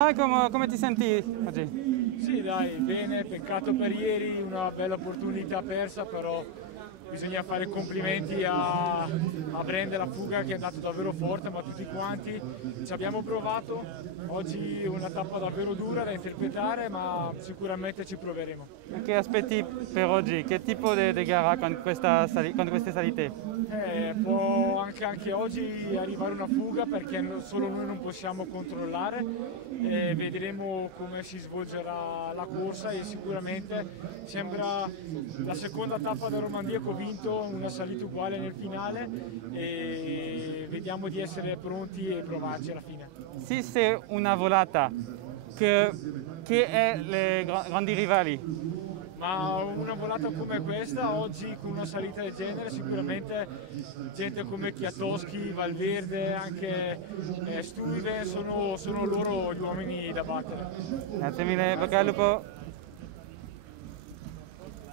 Come ti senti oggi? Sì, dai, bene, peccato per ieri, una bella opportunità persa, però bisogna fare complimenti a Brand della fuga che è andato davvero forte, ma tutti quanti ci abbiamo provato. Oggi una tappa davvero dura da interpretare, ma sicuramente ci proveremo. Che aspetti per oggi? Che tipo di gara con con queste salite? Può anche oggi arrivare una fuga perché solo noi non possiamo controllare, vedremo come si svolgerà la corsa e sicuramente sembra la seconda tappa da Romandia che ho vinto una salita uguale nel finale e vediamo di essere pronti e provarci alla fine. Se c'è una volata, che è le grandi rivali? Ma una volata come questa, oggi con una salita del genere, sicuramente gente come Kwiatkowski, Valverde, anche Stuyven sono loro gli uomini da battere. Grazie mille, bocca al lupo.